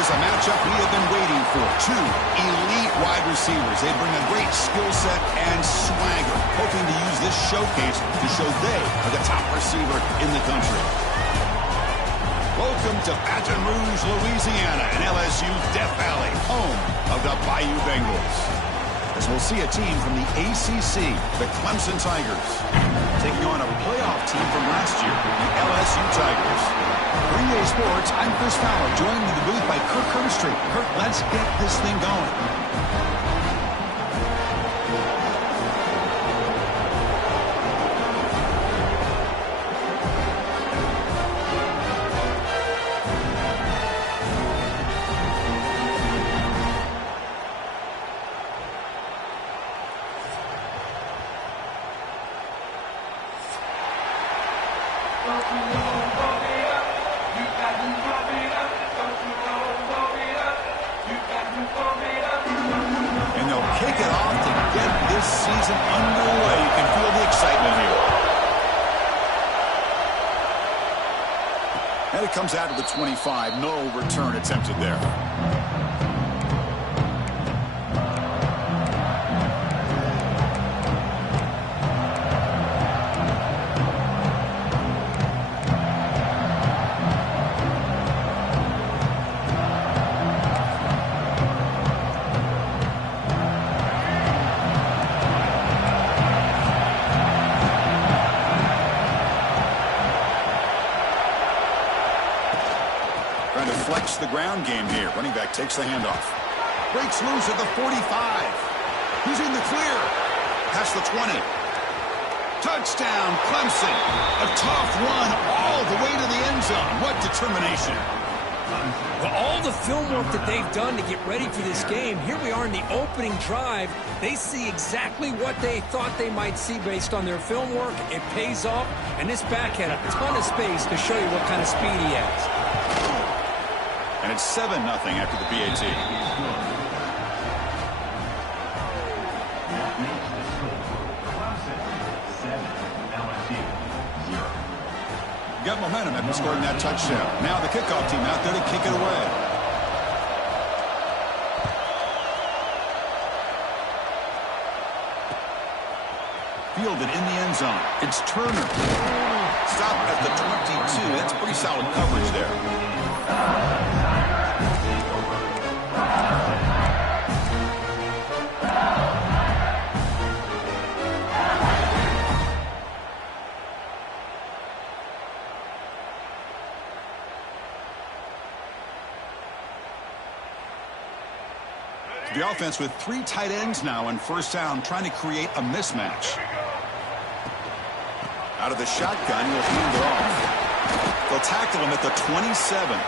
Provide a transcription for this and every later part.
is a matchup we have been waiting for. Two elite wide receivers. They bring a great skill set and swagger, hoping to use this showcase to show they are the top receiver in the country. Welcome to Baton Rouge, Louisiana, and LSU's Death Valley, home of the Bayou Bengals. As we'll see a team from the ACC, the Clemson Tigers, taking on a playoff team from last year, the LSU Tigers. For EA Sports, I'm Chris Fowler, joined in the booth by Kirk Herbstreit. Kirk, let's get this thing going. And they'll kick it off to get this season underway. You can feel the excitement here. And it comes out of the 25. No return attempted there. Trying to flex the ground game here. Running back takes the handoff. Breaks loose at the 45. He's in the clear. Past the 20. Touchdown, Clemson. A tough run all the way to the end zone. What determination. Well, all the film work that they've done to get ready for this game, here we are in the opening drive. They see exactly what they thought they might see based on their film work. It pays off, and this back had a ton of space to show you what kind of speed he has. And it's 7-0 after the PAT. Got momentum after scoring that touchdown. Now the kickoff team out there to kick it away. Fielded in the end zone. It's Turner. Stop at the 22. That's pretty solid coverage there. The offense with 3 tight ends now on first down, trying to create a mismatch. Out of the shotgun, he'll hand it off. They'll tackle him at the 27.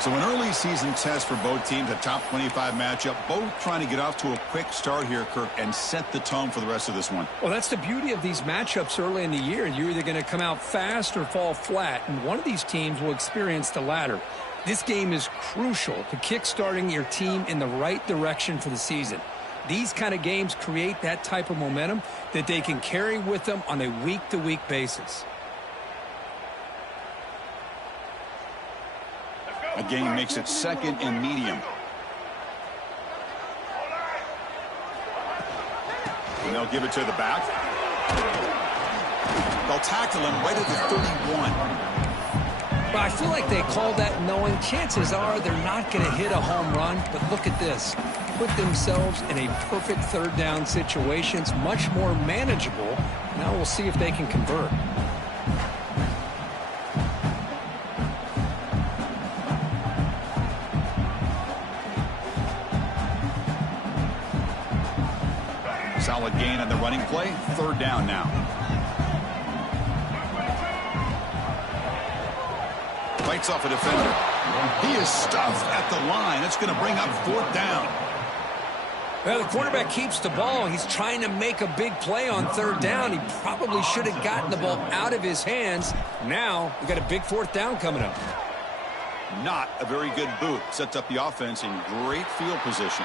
So an early season test for both teams, a top 25 matchup, both trying to get off to a quick start here, Kirk, and set the tone for the rest of this one. Well, that's the beauty of these matchups early in the year. You're either going to come out fast or fall flat, and one of these teams will experience the latter. This game is crucial to kick-starting your team in the right direction for the season. These kind of games create that type of momentum that they can carry with them on a week-to-week basis. A gain makes it 2nd and medium. And they'll give it to the back. They'll tackle him right at the 31. But I feel like they called that knowing chances are they're not going to hit a home run. But look at this. Put themselves in a perfect third down situation. It's much more manageable. Now we'll see if they can convert. Solid gain on the running play. 3rd down now. Fights off a defender. He is stuffed at the line. It's going to bring up 4th down. Well, the quarterback keeps the ball. He's trying to make a big play on 3rd down. He probably should have gotten the ball out of his hands. Now, we've got a big 4th down coming up. Not a very good boot. Sets up the offense in great field position.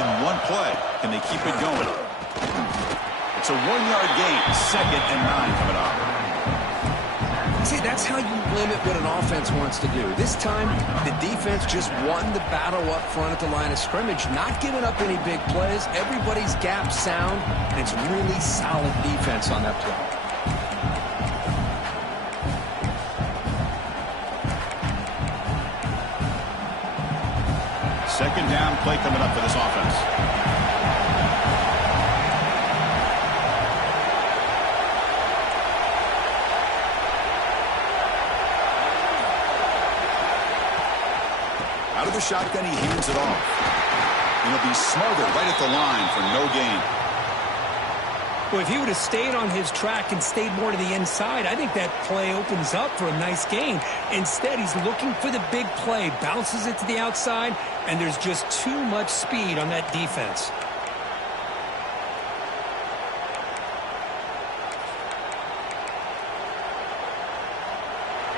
in one play. Can they keep it going? It's a 1-yard gain. 2nd and 9 coming up. See, that's how you limit what an offense wants to do. This time, the defense just won the battle up front at the line of scrimmage, not giving up any big plays. Everybody's gap sound, and it's really solid defense on that play. Second down play coming up for this offense. Out of the shotgun, he hands it off. And he'll be smarter right at the line for no gain. Well, if he would have stayed on his track and stayed more to the inside, I think that play opens up for a nice gain. Instead, he's looking for the big play, bounces it to the outside, and there's just too much speed on that defense.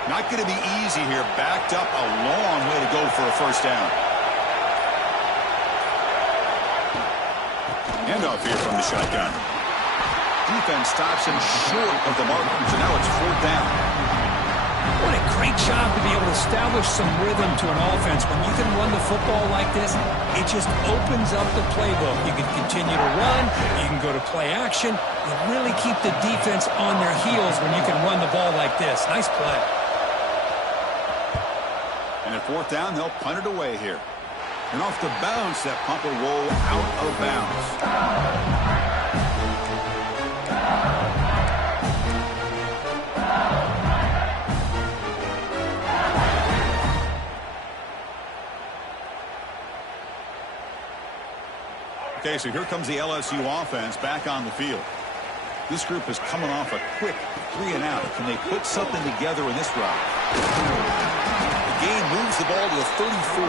Not going to be easy here. Backed up a long way to go for a first down. Handoff here from the shotgun. Defense stops him short of the markers, and now it's 4th down. What a great job to be able to establish some rhythm to an offense. When you can run the football like this, it just opens up the playbook. You can continue to run. You can go to play action. You really keep the defense on their heels when you can run the ball like this. Nice play. And at 4th down, they'll punt it away here. And off the bounce, that punt will roll out of bounds. Okay, so here comes the LSU offense back on the field. This group is coming off a quick 3-and-out. Can they put something together in this route? The game moves the ball to the 34.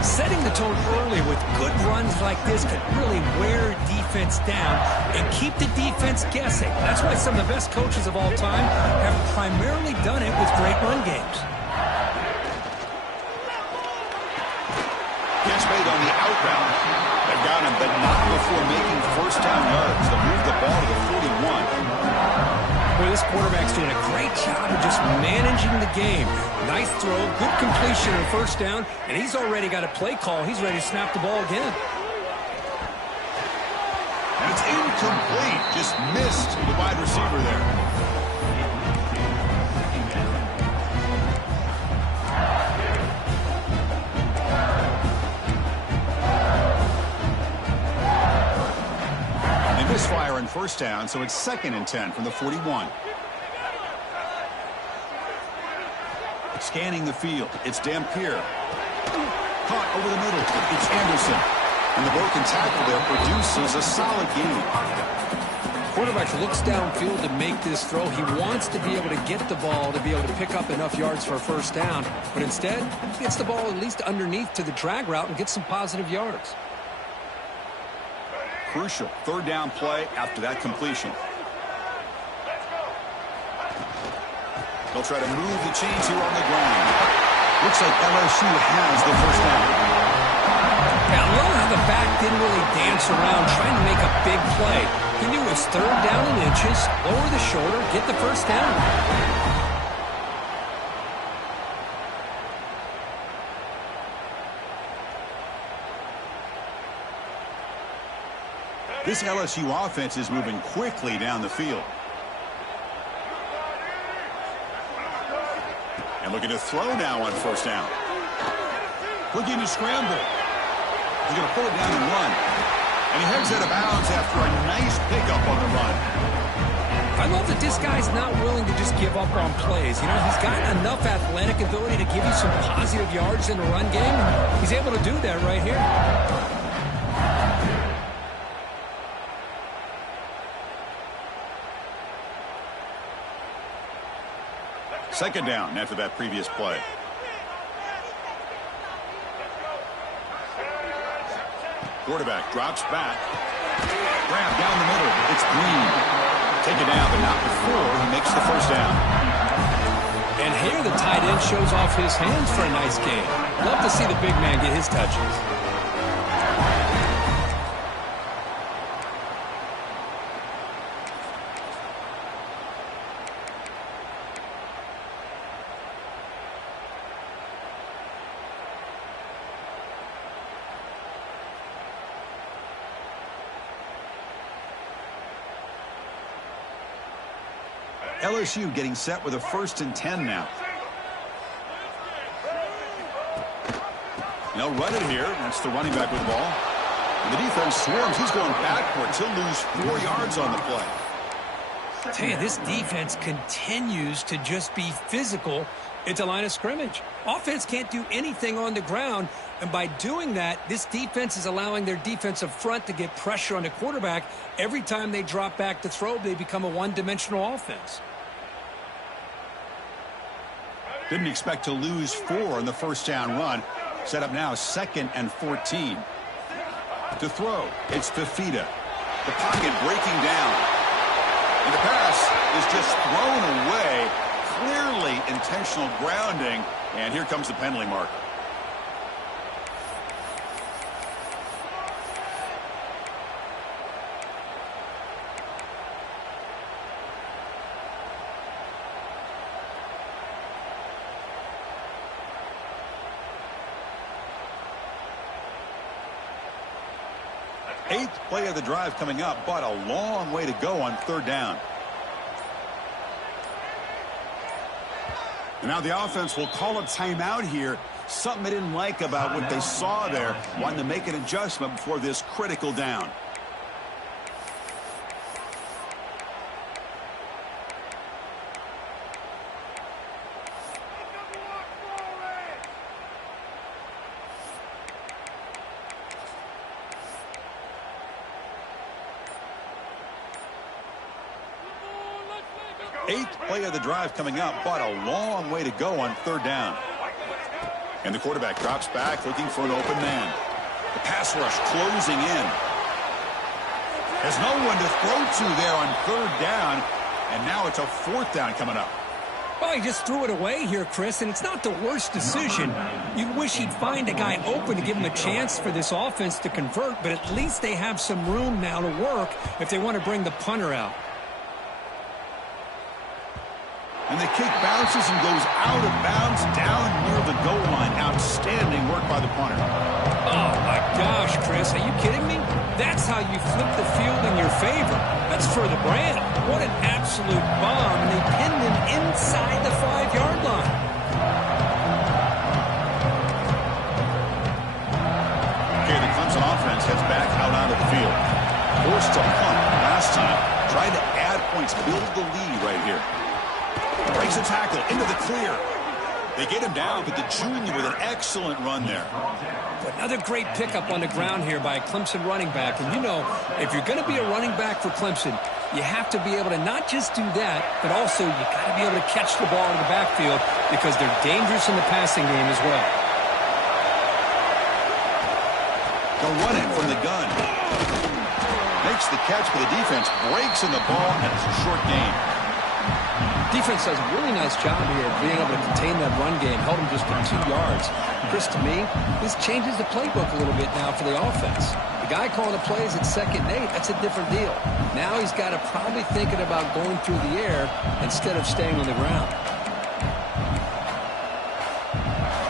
Setting the tone early with good runs like this can really wear defense down and keep the defense guessing. That's why some of the best coaches of all time have primarily done it with great run games. Catch made on the outbound. They've got him, but not before making first down yards. They'll move the ball to the 41. Well, this quarterback's doing a great job of just managing the game. Nice throw, good completion on first down, and he's already got a play call. He's ready to snap the ball again. And it's incomplete. Just missed the wide receiver there. Misfire on first down, so it's 2nd and 10 from the 41. Scanning the field, it's Dampier. Caught over the middle, it's Anderson. And the broken tackle there produces a solid gain. Quarterback looks downfield to make this throw. He wants to be able to get the ball to be able to pick up enough yards for a first down, but instead, he gets the ball at least underneath to the drag route and gets some positive yards. Crucial 3rd down play after that completion. They'll try to move the chains here on the ground. Looks like LSU has the first down. Yeah, I love how the back didn't really dance around trying to make a big play. He knew it was 3rd down in inches, lower the shoulder, get the first down. This LSU offense is moving quickly down the field. And looking to throw now on first down. Looking to scramble. He's going to pull it down and run. And he heads out of bounds after a nice pickup on the run. I love that this guy's not willing to just give up on plays. You know, he's got enough athletic ability to give you some positive yards in the run game. He's able to do that right here. 2nd down after that previous play. Quarterback drops back. Grab down the middle. It's Green. Take it down, but not before he makes the first down. And here the tight end shows off his hands for a nice game. Love to see the big man get his touches. LSU getting set with a 1st and 10 now. They'll run it here. That's the running back with the ball. And the defense swarms. He's going backwards. He'll lose 4 yards on the play. I tell you, this defense continues to just be physical at the line of scrimmage. Offense can't do anything on the ground, and by doing that, this defense is allowing their defensive front to get pressure on the quarterback. Every time they drop back to throw, they become a one-dimensional offense. Didn't expect to lose 4 on the 1st down run. Set up now 2nd and 14. To throw, it's Fafita. The pocket breaking down. And the pass is just thrown away. Clearly intentional grounding. And here comes the penalty mark. Eighth play of the drive coming up, but a long way to go on 3rd down. And now the offense will call a timeout here. Something they didn't like about what they saw there. Wanting to make an adjustment before this critical down. Eighth play of the drive coming up, but a long way to go on 3rd down. And the quarterback drops back looking for an open man. The pass rush closing in. There's no one to throw to there on 3rd down, and now it's a 4th down coming up. Well, he just threw it away here, Chris, and it's not the worst decision. You wish he'd find a guy open to give him a chance for this offense to convert, but at least they have some room now to work if they want to bring the punter out. And the kick bounces and goes out of bounds down near the goal line. Outstanding work by the punter. Oh, my gosh, Chris. Are you kidding me? That's how you flip the field in your favor. That's for the brand. What an absolute bomb. And they pinned him inside the 5-yard line. Okay, the Clemson offense heads back out onto the field. Forced to punt last time. Trying to add points, build the lead right here. Breaks a tackle into the clear. They get him down, but the junior with an excellent run there. Another great pickup on the ground here by a Clemson running back. And you know, if you're going to be a running back for Clemson, you have to be able to not just do that, but also you got to be able to catch the ball in the backfield because they're dangerous in the passing game as well. They'll run it from the gun. Makes the catch, but the defense breaks in the ball, and it's a short gain. Defense does a really nice job here of being able to contain that run game, held him just to 2 yards. Chris, to me, this changes the playbook a little bit now for the offense. The guy calling the plays at 2nd and 8, that's a different deal. Now he's got to probably thinking about going through the air instead of staying on the ground.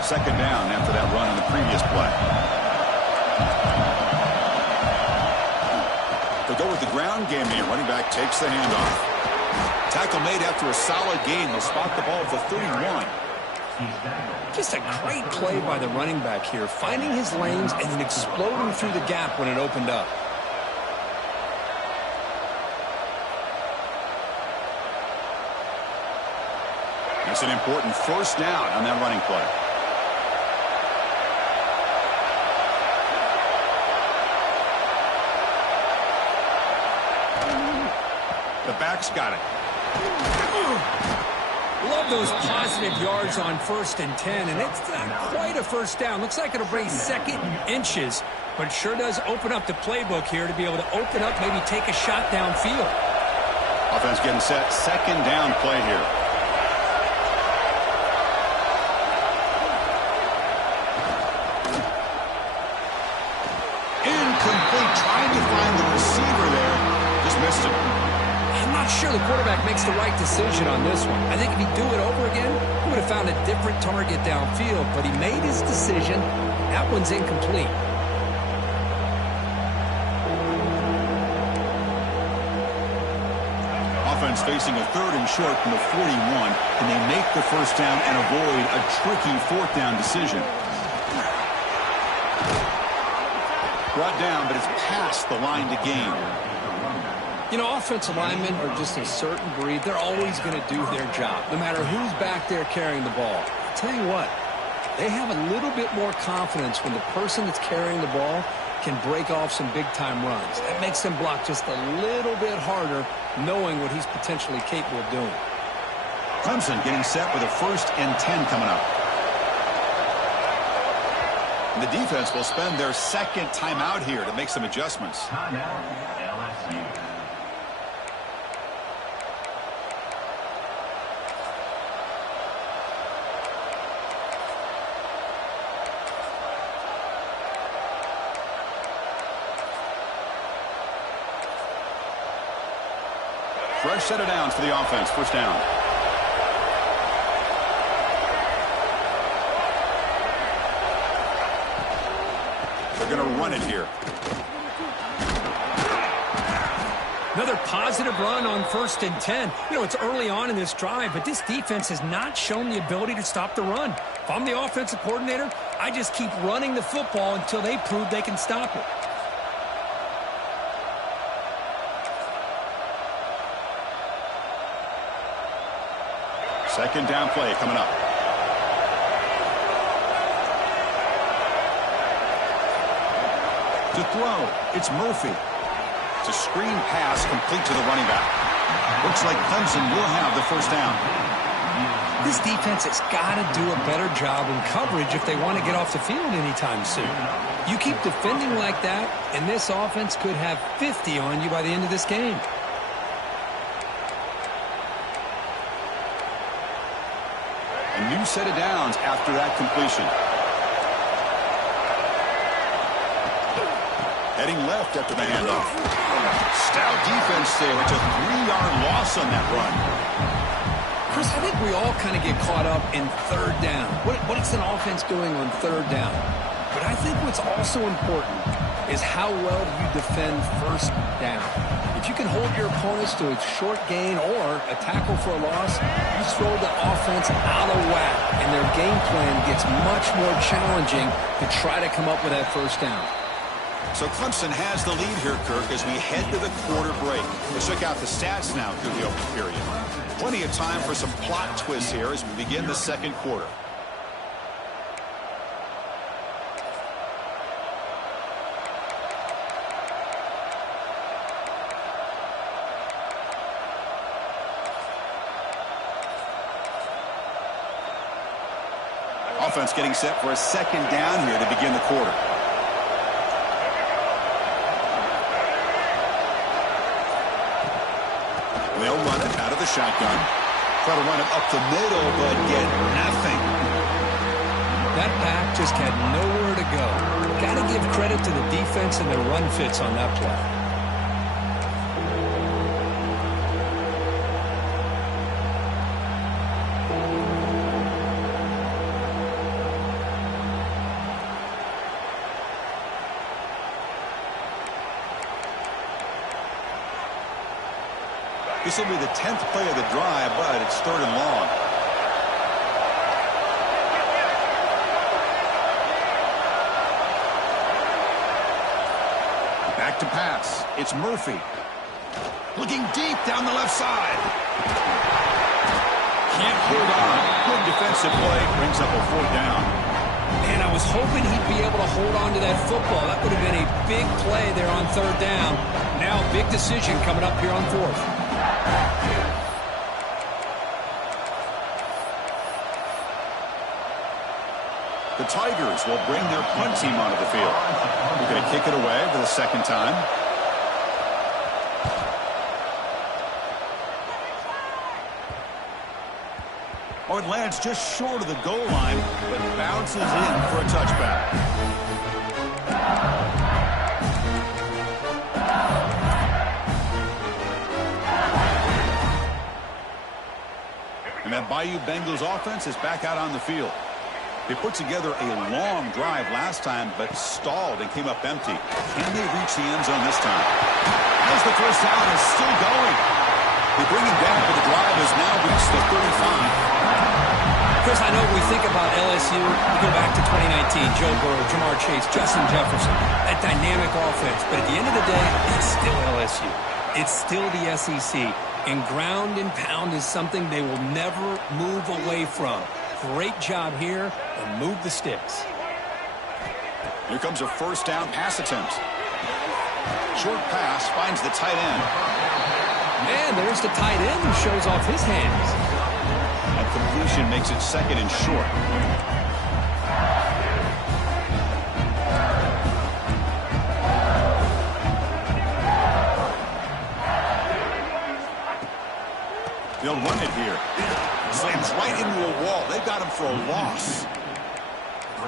2nd down after that run in the previous play. They'll go with the ground game here. Running back takes the handoff. Tackle made after a solid gain. They'll spot the ball at the 31. Just a great play by the running back here, finding his lanes and then exploding through the gap when it opened up. That's an important 1st down on that running play. The back's got it. Love those positive yards on 1st and 10, and it's not quite a 1st down. Looks like it'll bring 2nd and inches, but it sure does open up the playbook here to be able to open up, maybe take a shot downfield. Offense getting set. 2nd down play here. Incomplete. Trying to find the receiver there. Just missed him. I'm not sure the quarterback makes the right decision on this one. I think if he'd do it over again, he would have found a different target downfield, but he made his decision. That one's incomplete. Clemson's facing a 3rd and short from the 41. Can they make the first down and avoid a tricky 4th down decision? Brought down, but it's past the line to gain. You know, offensive linemen are just a certain breed. They're always going to do their job, no matter who's back there carrying the ball. I'll tell you what, they have a little bit more confidence when the person that's carrying the ball can break off some big-time runs. That makes them block just a little bit harder, knowing what he's potentially capable of doing. Clemson getting set with a 1st and 10 coming up. And the defense will spend their 2nd timeout here to make some adjustments. Fresh set of downs for the offense. 1st down. They're going to run it here. Another positive run on 1st and 10. You know, it's early on in this drive, but this defense has not shown the ability to stop the run. If I'm the offensive coordinator, I just keep running the football until they prove they can stop it. Second down play coming up. To throw, it's Murphy. It's a screen pass complete to the running back. Looks like Clemson will have the 1st down. This defense has got to do a better job in coverage if they want to get off the field anytime soon. You keep defending like that, and this offense could have 50 on you by the end of this game. A new set of downs after that completion. Heading left after the handoff. Stout defense there. It's a 3-yard loss on that run. Chris, I think we all kind of get caught up in 3rd down. What is an offense doing on 3rd down? But I think what's also important is how well you defend 1st down. If you can hold your opponents to a short gain or a tackle for a loss, you throw the offense out of whack, and their game plan gets much more challenging to try to come up with that 1st down. So Clemson has the lead here, Kirk, as we head to the quarter break. Let's check out the stats now through the open period. Plenty of time for some plot twists here as we begin the 2nd quarter. Offense getting set for a 2nd down here to begin the quarter. They'll run it out of the shotgun. Try to run it up the middle, but get nothing. That pack just had nowhere to go. Got to give credit to the defense and their run fits on that play. This will be the 10th play of the drive, but it's 3rd and long. Back to pass. It's Murphy. Looking deep down the left side. Can't hold on. Good defensive play. Brings up a 4th down. Man, I was hoping he'd be able to hold on to that football. That would have been a big play there on 3rd down. Now, big decision coming up here on 4th. The Tigers will bring their punt team onto the field. They're going to kick it away for the 2nd time. Oh, it lands just short of the goal line, but bounces in for a touchback. And that Bayou Bengals offense is back out on the field. They put together a long drive last time, but stalled and came up empty. Can they reach the end zone this time? As the 1st down is still going. They bring him down, but the drive has now reached the 35. Chris, I know when we think about LSU, we go back to 2019, Joe Burrow, Jamar Chase, Justin Jefferson, that dynamic offense. But at the end of the day, it's still LSU. It's still the SEC. And ground and pound is something they will never move away from. Great job here, and move the sticks. Here comes a first down pass attempt. Short pass finds the tight end. And there's the tight end who shows off his hands. That completion makes it second and short. They'll run it here. Slams right into a wall. They got him for a loss.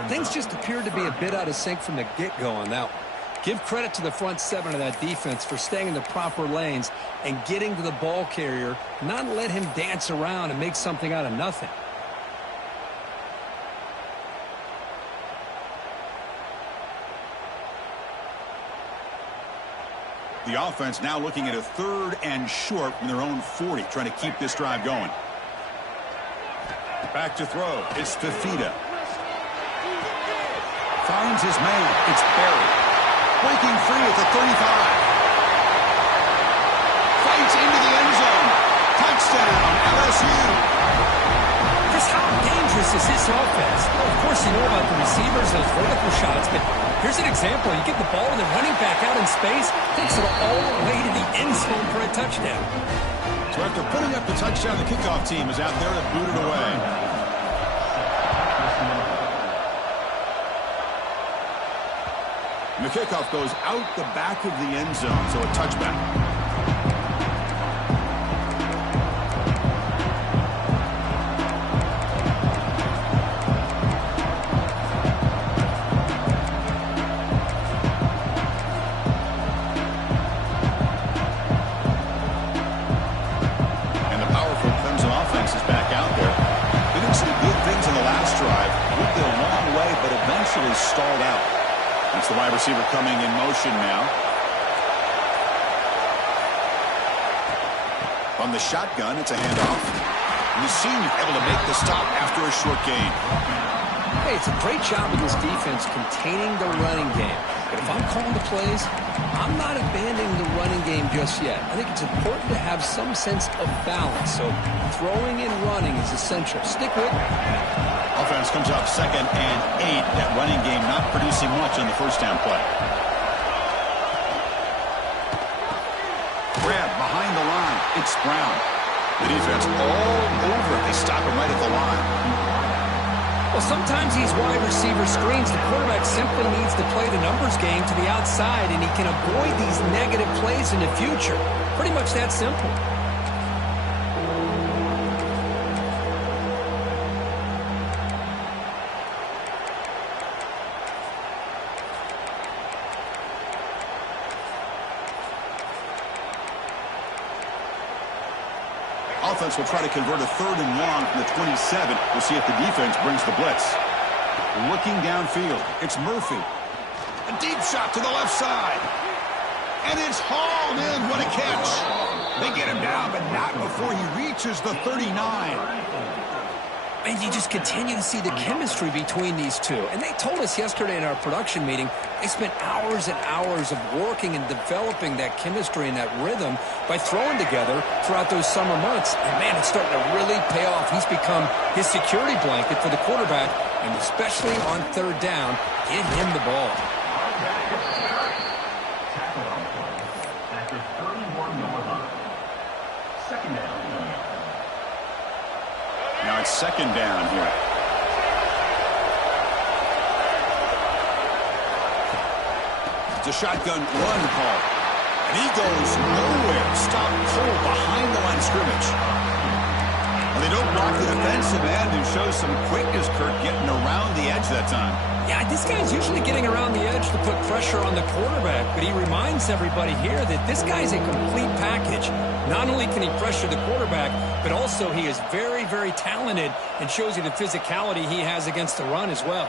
Things just appeared to be a bit out of sync from the get-go on that one. Give credit to the front seven of that defense for staying in the proper lanes and getting to the ball carrier, not let him dance around and make something out of nothing. The offense now looking at a third and short from their own 40, trying to keep this drive going. Back to throw. It's Fafita. Finds his man. It's Barry. Breaking free at the 35. Fights into the end zone. Touchdown, LSU. Chris, how dangerous is this offense? Well, of course, you know about the receivers, those vertical shots, but here's an example. You get the ball and the running back out in space, takes it all the way to the end zone for a touchdown. So after putting up the touchdown, the kickoff team is out there to boot it away. And the kickoff goes out the back of the end zone, so a touchback. And the powerful Clemson offense is back out there. They did some good things in the last drive. Moved it a long way, but eventually stalled out. That's the wide receiver coming in motion now. On the shotgun, it's a handoff. And the senior able to make the stop after a short gain. Hey, it's a great job of this defense containing the running game. But if I'm calling the plays, I'm not abandoning the running game just yet. I think it's important to have some sense of balance. So throwing and running is essential. Stick with it. Offense comes up 2nd and 8. That running game not producing much on the first down play. Grab behind the line. It's Brown. The defense all over it. They stop him right at the line. Well, sometimes these wide receiver screens, the quarterback simply needs to play the numbers game to the outside, and he can avoid these negative plays in the future. Pretty much that simple. Offense will try to convert a 3rd and long from the 27. We'll see if the defense brings the blitz. Looking downfield, it's Murphy. A deep shot to the left side. And it's hauled in. What a catch. They get him down, but not before he reaches the 39. And you just continue to see the chemistry between these two. And they told us yesterday in our production meeting, they spent hours and hours of working and developing that chemistry and that rhythm by throwing together throughout those summer months. And, man, it's starting to really pay off. He's become his security blanket for the quarterback, and especially on 3rd down, get him the ball. Now it's 2nd down here. It's a shotgun run call. And he goes nowhere. Stop cold behind the line of scrimmage. And they don't block the defensive end and show some quickness, Kirk, getting around the edge that time. Yeah, this guy's usually getting around the edge to put pressure on the quarterback, but he reminds everybody here that this guy's a complete package. Not only can he pressure the quarterback, but also he is very, very talented and shows you the physicality he has against the run as well.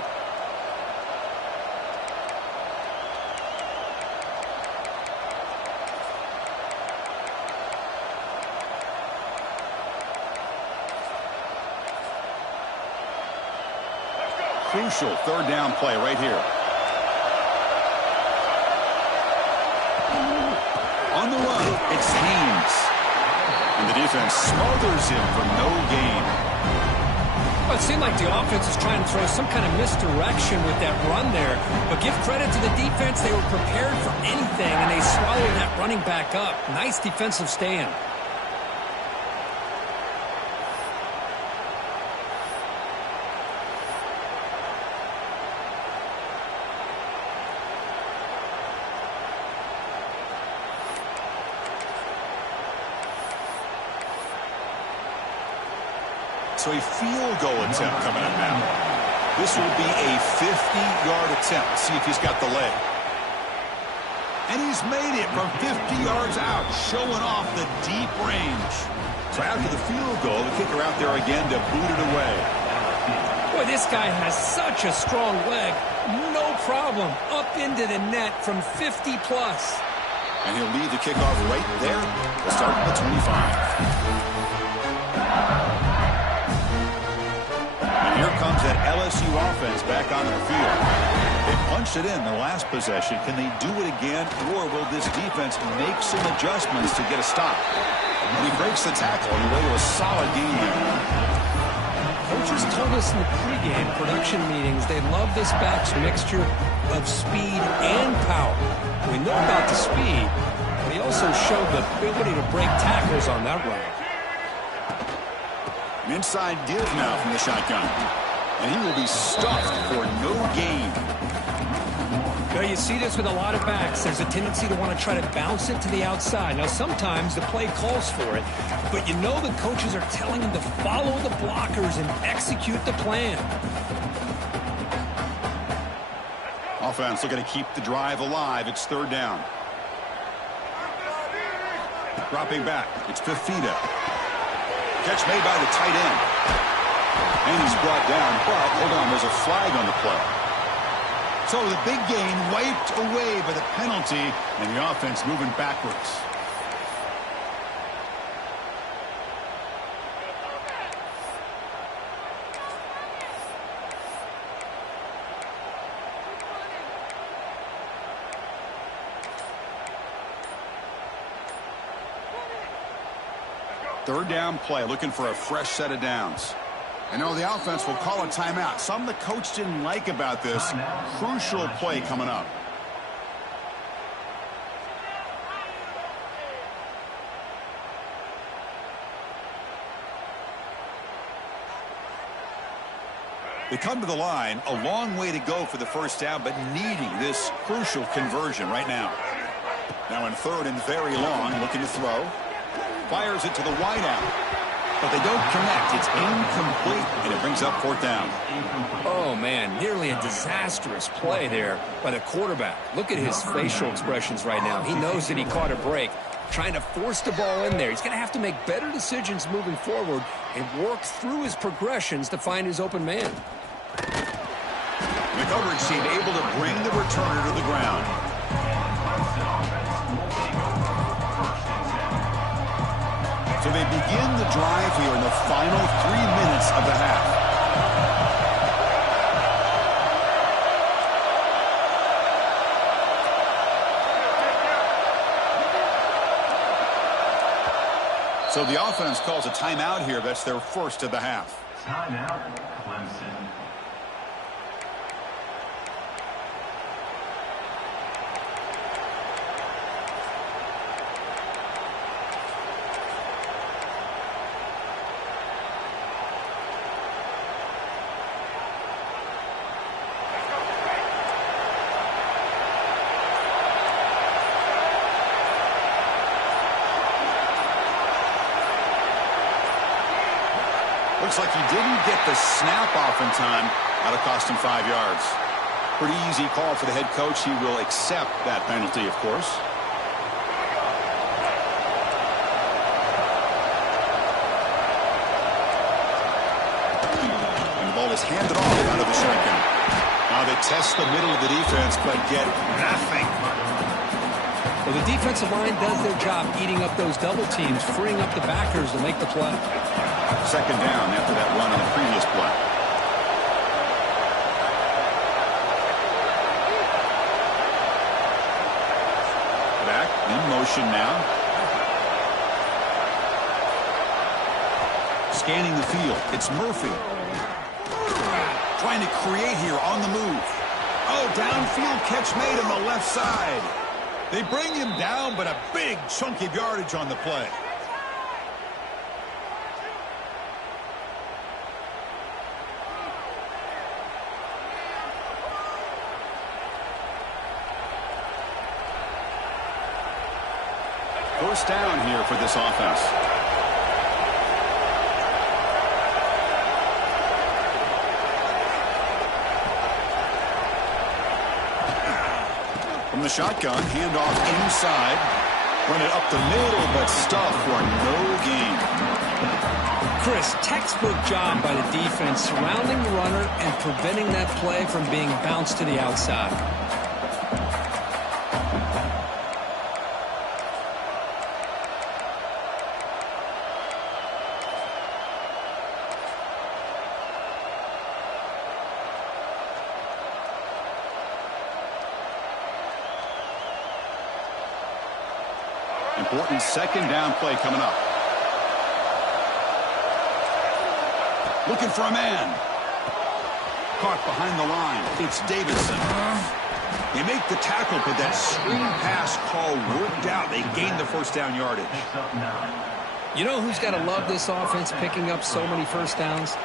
crucial third down play right here. On the run, it's Haynes. And the defense smothers him for no gain. Well, it seemed like the offense was trying to throw some kind of misdirection with that run there. But give credit to the defense. They were prepared for anything, and they swallowed that running back up. Nice defensive stand. So a field goal attempt coming up now. This will be a 50-yard attempt. See if he's got the leg. And he's made it from 50 yards out, showing off the deep range. So after the field goal, the kicker out there again to boot it away. Boy, this guy has such a strong leg. No problem. Up into the net from 50-plus. And he'll lead the kickoff right there. We'll start at the 25. Here comes that LSU offense back onto the field. They punched it in the last possession. Can they do it again, or will this defense make some adjustments to get a stop? And he breaks the tackle on the way to a solid game there. Coaches told us in the pregame production meetings they love this back's mixture of speed and power. We know about the speed, but he also showed the ability to break tackles on that run. An inside give now from the shotgun. And he will be stuffed for no gain. Now you see this with a lot of backs. There's a tendency to want to try to bounce it to the outside. Now sometimes the play calls for it, but you know the coaches are telling him to follow the blockers and execute the plan. Offense looking to keep the drive alive. It's third down. Dropping back. It's Fifita. Catch made by the tight end. And he's brought down, but hold on, there's a flag on the play. So the big gain wiped away by the penalty, and the offense moving backwards. Third down play, looking for a fresh set of downs. I know the offense will call a timeout. Something the coach didn't like about this. Crucial play coming up. They come to the line, a long way to go for the first down, but needing this crucial conversion right now. Now in third and very long, looking to throw. Fires it to the wideout, but they don't connect. It's incomplete, and it brings up fourth down. Oh, man, nearly a disastrous play there by the quarterback. Look at his facial expressions right now. He knows that he caught a break, trying to force the ball in there. He's going to have to make better decisions moving forward and work through his progressions to find his open man. The coverage team able to bring the returner to the ground. So they begin the drive here in the final 3 minutes of the half. So the offense calls a timeout here. That's their first of the half. Timeout, Clemson. Looks like he didn't get the snap off in time. That'll cost him 5 yards. Pretty easy call for the head coach. He will accept that penalty, of course. And the ball is handed off out of the shotgun. Now they test the middle of the defense, but get nothing. Well, the defensive line does their job eating up those double teams, freeing up the backers to make the play. Second down after that run on the previous play. In motion now. Scanning the field. It's Murphy. Trying to create here on the move. Oh, downfield catch made on the left side. They bring him down, but a big chunk of yardage on the play. First down here for this offense. From the shotgun, handoff inside. Run it up the middle, but stuff for no gain. Chris, textbook job by the defense surrounding the runner and preventing that play from being bounced to the outside. Important second down play coming up. Looking for a man. Caught behind the line. It's Davidson. They make the tackle, but that screen pass call worked out. They gained the first down yardage. You know who's got to love this offense picking up so many first downs?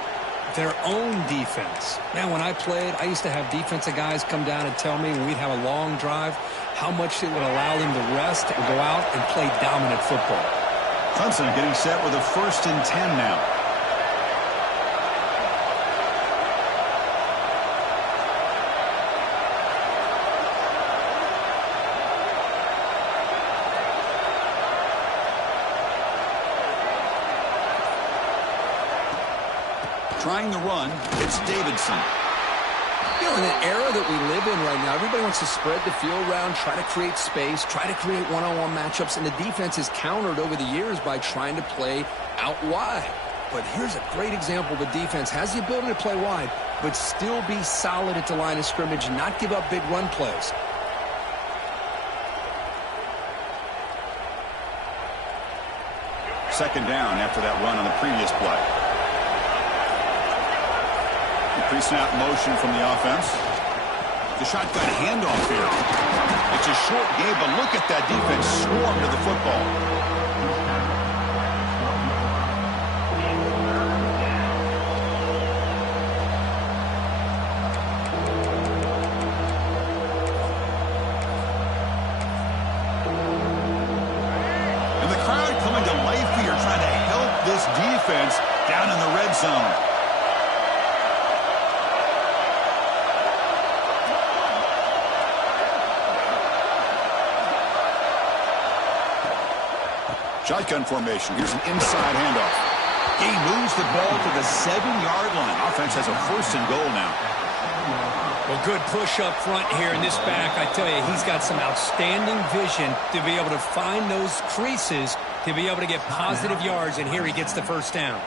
Their own defense. Man, when I played, I used to have defensive guys come down and tell me when we'd have a long drive how much it would allow them to rest and go out and play dominant football. Clemson getting set with a 1st and 10 now. Trying the run, it's Davidson. You know, in the era that we live in right now, everybody wants to spread the field around, try to create space, try to create one-on-one matchups, and the defense is countered over the years by trying to play out wide. But here's a great example. The defense has the ability to play wide, but still be solid at the line of scrimmage, not give up big run plays. Second down after that run on the previous play. Pre-snap motion from the offense. The shotgun handoff here. It's a short game, but look at that defense swarm to the football. And the crowd coming to life here, trying to help this defense down in the red zone. Shotgun formation. Here's an inside handoff. He moves the ball to the 7-yard line. Offense has a 1st and goal now. Well, good push up front here in this back. I tell you, he's got some outstanding vision to be able to find those creases to be able to get positive yards, and here he gets the first down.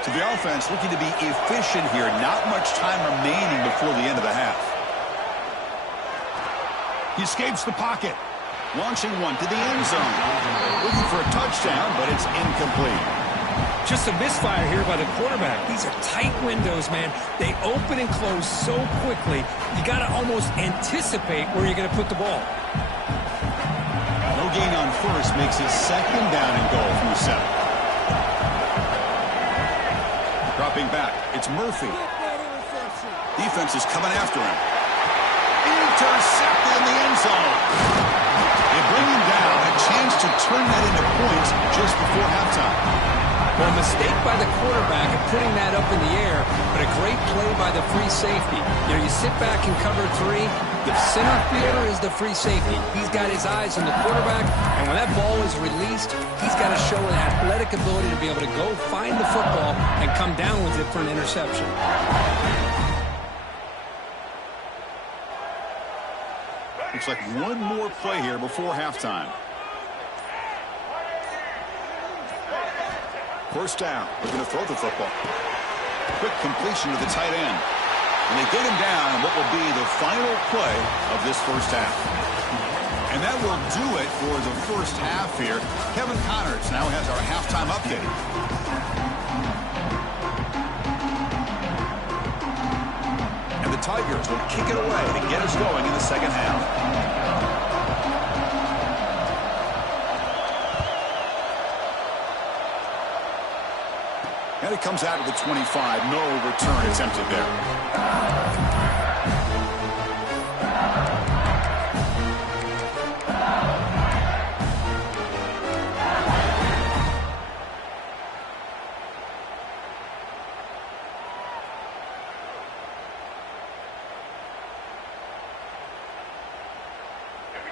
So the offense looking to be efficient here. Not much time remaining before the end of the half. He escapes the pocket. Launching one to the end zone. Looking for a touchdown, but it's incomplete. Just a misfire here by the quarterback. These are tight windows, man. They open and close so quickly, you got to almost anticipate where you're going to put the ball. No gain on first makes it second down and goal from the 7. Dropping back, it's Murphy. Defense is coming after him. Intercepted in the end zone. They bring him down. A chance to turn that into points just before halftime. Well, a mistake by the quarterback of putting that up in the air, but a great play by the free safety. You know, you sit back and cover 3. The center fielder is the free safety. He's got his eyes on the quarterback, and when that ball is released, he's got to show an athletic ability to be able to go find the football and come down with it for an interception. Looks like one more play here before halftime. First down. We're going to throw the football. Quick completion to the tight end. And they get him down in what will be the final play of this first half. And that will do it for the first half here. Kevin Connors now has our halftime update. And the Tigers will kick it away to get us going in the second half. And it comes out of the 25. No return attempted there.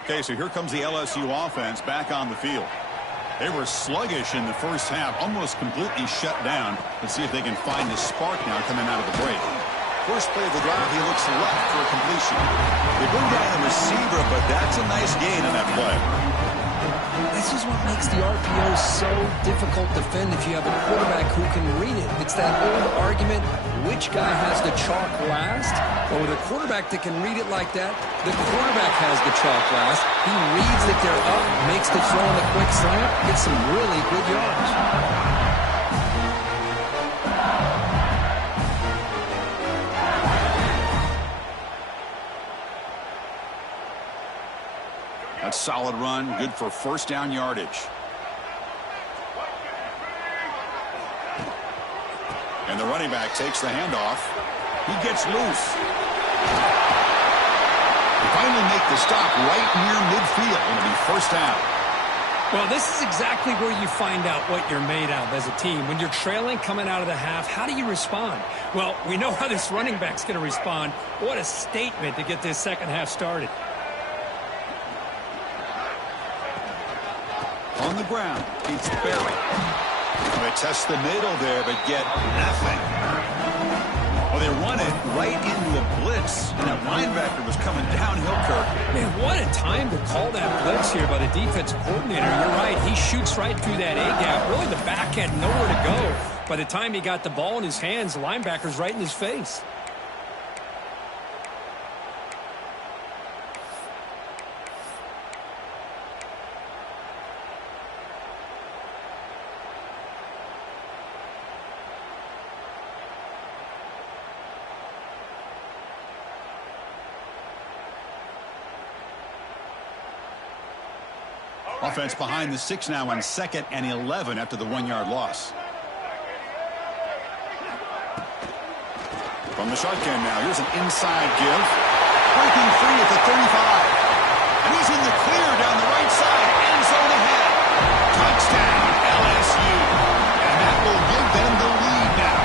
Okay, so here comes the LSU offense back on the field. They were sluggish in the first half, almost completely shut down. Let's see if they can find the spark now coming out of the break. First play of the drive, he looks left for a completion. They bring down the receiver, but that's a nice gain on that play. This is what makes the RPO so difficult to defend if you have a quarterback who can read it. It's that old argument, which guy has the chalk last? Well, with a quarterback that can read it like that, the quarterback has the chalk last. He reads that they're up, makes the throw on the quick slant, gets some really good yards. That's a solid run, good for first down yardage. And the running back takes the handoff. He gets loose. They finally make the stop right near midfield. It'll be first down. Well, this is exactly where you find out what you're made of as a team. When you're trailing coming out of the half, how do you respond? Well, we know how this running back's going to respond. What a statement to get this second half started. On the ground, it's Barry. They test the middle there, but get nothing. Well, they run it right into a blitz, and that linebacker was coming downhill, Kirk. Man, what a time to call that blitz here by the defensive coordinator. You're right, he shoots right through that A-gap. Really, the back had nowhere to go. By the time he got the ball in his hands, the linebacker's right in his face. Offense behind the 6 now on 2nd and 11 after the 1-yard loss. From the shotgun now, here's an inside give. Breaking free at the 35. And he's in the clear down the right side. End zone ahead. Touchdown, LSU. And that will give them the lead now.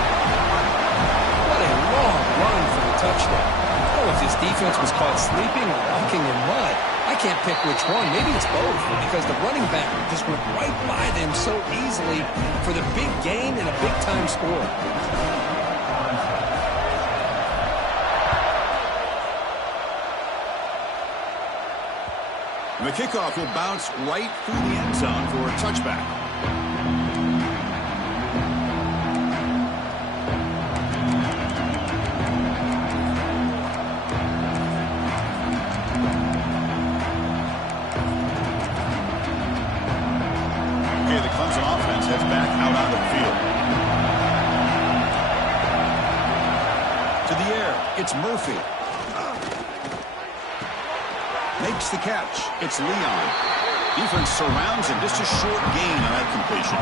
What a long run for the touchdown. I don't know if this defense was caught sleeping or walking in mud. I can't pick which one. Maybe it's both, because the running back just went right by them so easily for the big gain and a big-time score. And the kickoff will bounce right through the end zone for a touchback. Heads back out onto the field. To the air, it's Murphy. Makes the catch. It's Leon. Defense surrounds him. Just a short gain on that completion.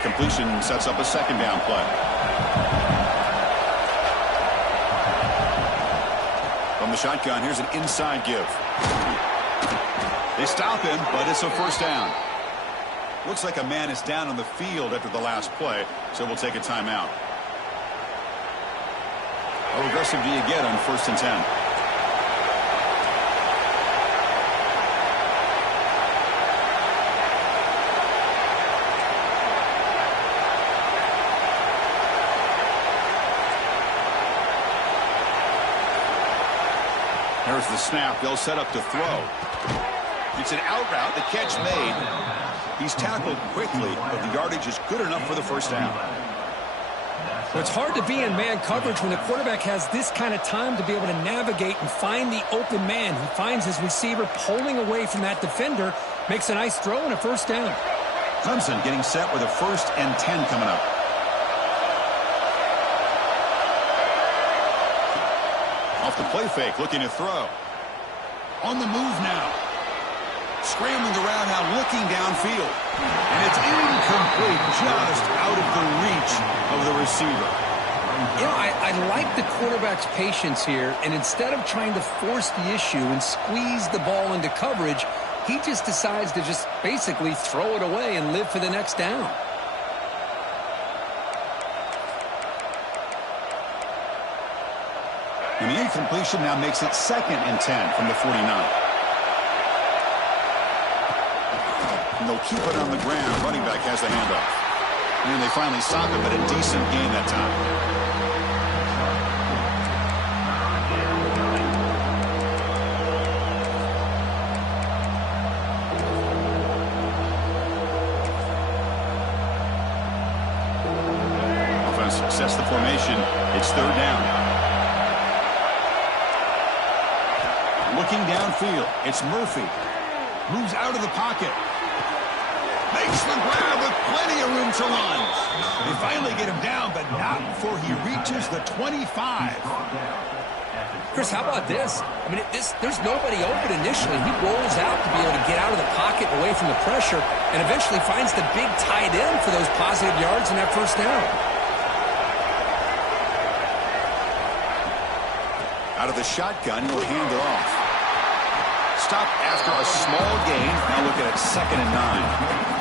Completion sets up a second down play. From the shotgun, here's an inside give. They stop him, but it's a first down. Looks like a man is down on the field after the last play, so we'll take a timeout. How aggressive do you get on 1st and 10? There's the snap. They'll set up to throw. It's an out route. The catch made. He's tackled quickly, but the yardage is good enough for the first down. Well, it's hard to be in man coverage when the quarterback has this kind of time to be able to navigate and find the open man. He finds his receiver pulling away from that defender, makes a nice throw and a first down. Clemson getting set with a 1st and 10 coming up. Off the play fake, looking to throw. On the move now. Scrambling around now, looking downfield. And it's incomplete, just out of the reach of the receiver. You know, I like the quarterback's patience here, and instead of trying to force the issue and squeeze the ball into coverage, he just decides to just basically throw it away and live for the next down. And the incompletion now makes it 2nd and 10 from the 49. And they'll keep it on the ground. Running back has the handoff. And they finally stop him, but a decent gain that time. Offense sets the formation. It's 3rd down. Looking downfield, it's Murphy. Moves out of the pocket. Makes the grab with plenty of room to run. They finally get him down, but not before he reaches the 25. Chris, how about this? I mean, there's nobody open initially. He rolls out to be able to get out of the pocket away from the pressure and eventually finds the big tight end for those positive yards in that first down. Out of the shotgun, he'll hand it off. Stop after a small gain. Now look at it, 2nd and 9.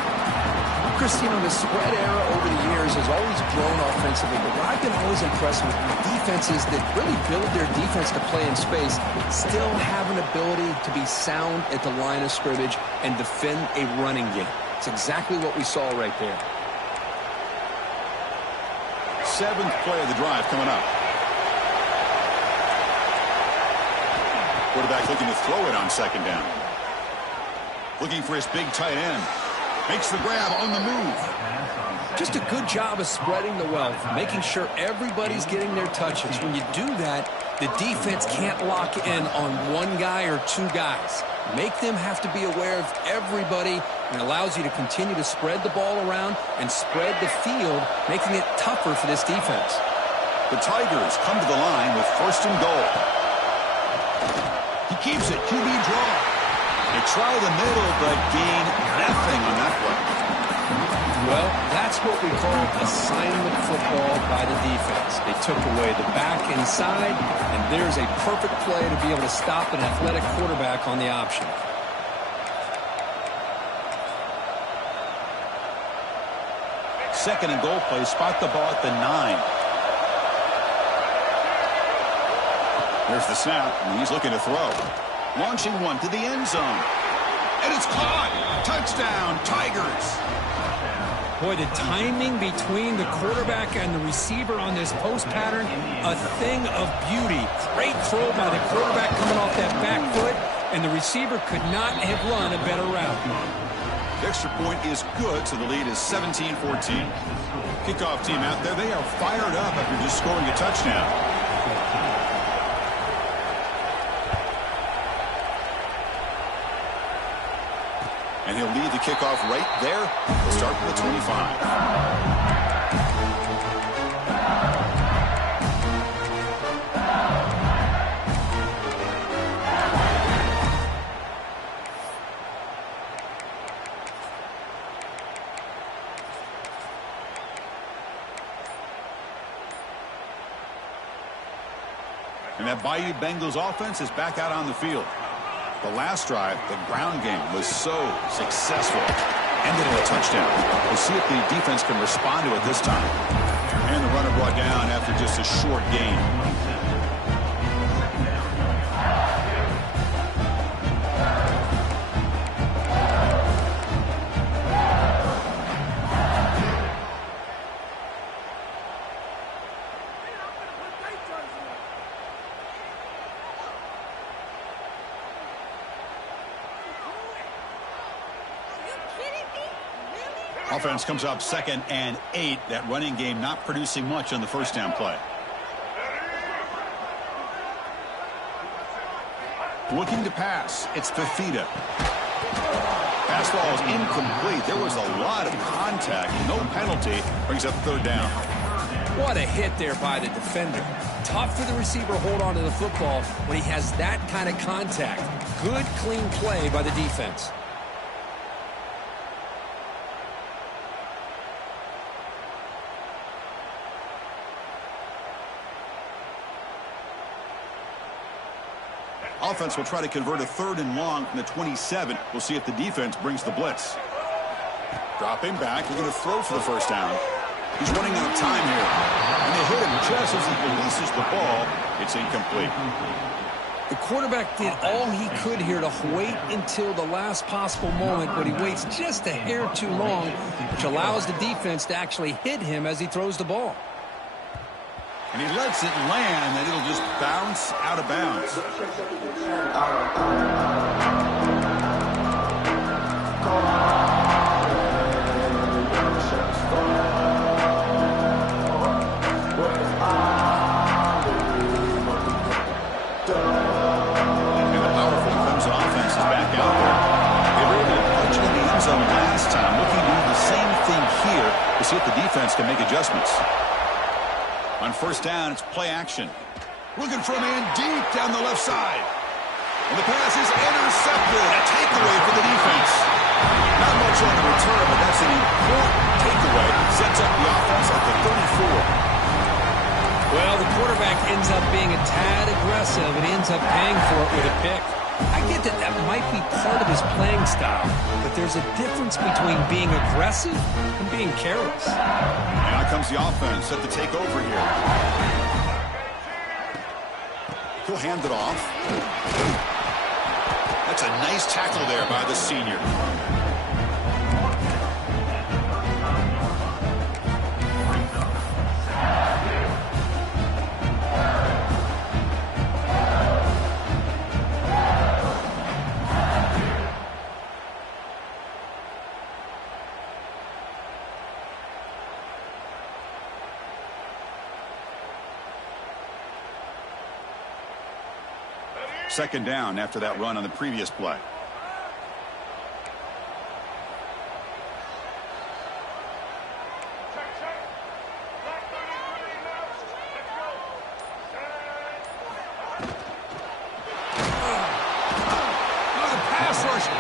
Chris, you know, the spread era over the years has always grown offensively, but what I've been always impressed with defenses that really build their defense to play in space still have an ability to be sound at the line of scrimmage and defend a running game. It's exactly what we saw right there. 7th play of the drive coming up. Quarterback looking to throw it on 2nd down. Looking for his big tight end. Makes the grab on the move. Just a good job of spreading the wealth, making sure everybody's getting their touches. When you do that, the defense can't lock in on one guy or two guys. Make them have to be aware of everybody, and allows you to continue to spread the ball around and spread the field, making it tougher for this defense. The Tigers come to the line with 1st and goal. He keeps it, QB draw. They try the middle, but gain nothing on that play. Well, that's what we call assignment football by the defense. They took away the back inside, and there's a perfect play to be able to stop an athletic quarterback on the option. Second and goal play, spot the ball at the 9. There's the snap, and he's looking to throw. Launching one to the end zone. And it's caught. Touchdown, Tigers. Boy, the timing between the quarterback and the receiver on this post pattern, a thing of beauty. Great throw by the quarterback coming off that back foot, and the receiver could not have run a better route. The extra point is good, so the lead is 17-14. Kickoff team out there, they are fired up after just scoring a touchdown. And he'll lead the kickoff right there. He'll start from the 25. And that Bayou Bengals offense is back out on the field. The last drive, the ground game, was so successful. Ended in a touchdown. We'll see if the defense can respond to it this time. And the runner brought down after just a short gain. Offense comes up 2nd and 8. That running game not producing much on the first down play. Looking to pass. It's Fafita. Pass ball is incomplete. There was a lot of contact. No penalty. Brings up 3rd down. What a hit there by the defender. Tough for the receiver to hold on to the football when he has that kind of contact. Good, clean play by the defense. Offense will try to convert a 3rd and long from the 27. We'll see if the defense brings the blitz. Dropping back. We're going to throw for the first down. He's running out of time here. And they hit him just as he releases the ball. It's incomplete. The quarterback did all he could here to wait until the last possible moment, but he waits just a hair too long, which allows the defense to actually hit him as he throws the ball. And he lets it land, and it'll just bounce out of bounds. And the powerful Clemson offense is back out there. They were able to punch it in the end zone last time. Looking to do the same thing here to see if the defense can make adjustments. On first down, it's play action. Looking for a man deep down the left side. And the pass is intercepted. A takeaway for the defense. Not much on the return, but that's an important takeaway. Sets up the offense at the 34. Well, the quarterback ends up being a tad aggressive and ends up paying for it with a pick. I get that that might be part of his playing style, but there's a difference between being aggressive and being careless. Now comes the offense set to take over here. He'll hand it off. That's a nice tackle there by the senior. Second down after that run on the previous play.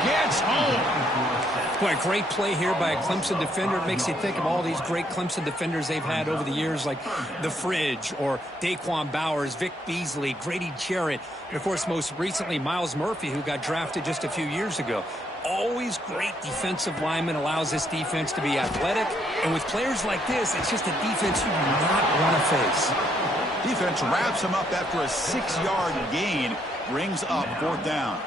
Gets home. Boy, great play here by a Clemson defender. It makes you think of all these great Clemson defenders they've had over the years, like The Fridge or Daquan Bowers, Vic Beasley, Grady Jarrett, and, of course, most recently, Miles Murphy, who got drafted just a few years ago. Always great defensive lineman, allows this defense to be athletic. And with players like this, it's just a defense you do not want to face. Defense wraps him up after a 6-yard gain. Brings up 4th down.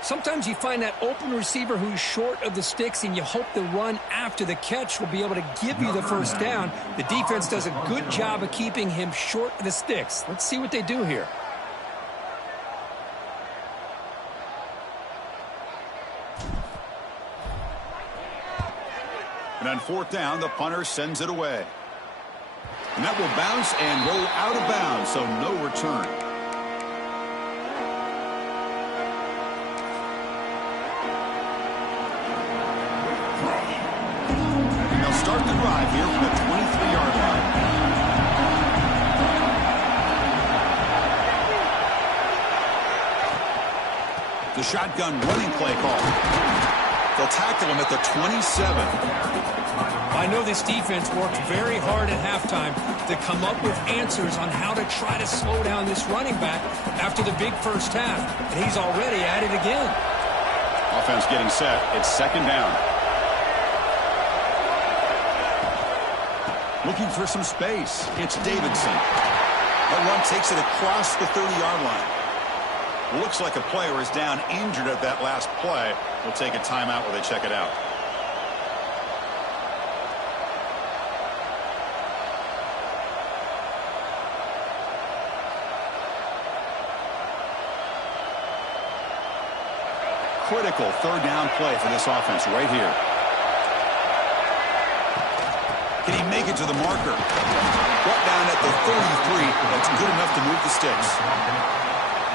Sometimes you find that open receiver who's short of the sticks, and you hope the run after the catch will be able to give you the first down. The defense does a good job of keeping him short of the sticks. Let's see what they do here. And on 4th down, the punter sends it away. And that will bounce and roll out of bounds, so no return. Start the drive here from the 23-yard line. The shotgun running play call. They'll tackle him at the 27. I know this defense worked very hard at halftime to come up with answers on how to try to slow down this running back after the big first half. And he's already at it again. Offense getting set. It's 2nd down. Looking for some space. It's Davidson. That run takes it across the 30-yard line. Looks like a player is down injured at that last play. We'll take a timeout while they check it out. Critical third down play for this offense right here. Can he make it to the marker? Brought down at the 33. That's good enough to move the sticks.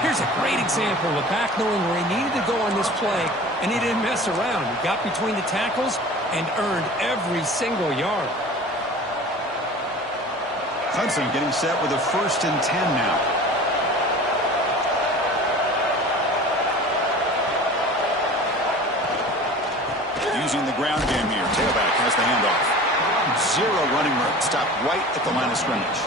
Here's a great example of a back knowing where he needed to go on this play, and he didn't mess around. He got between the tackles and earned every single yard. Clemson getting set with a 1st and 10 now. Using the ground game here. Tailback has the handoff. Zero running room. Stopped right at the line of scrimmage.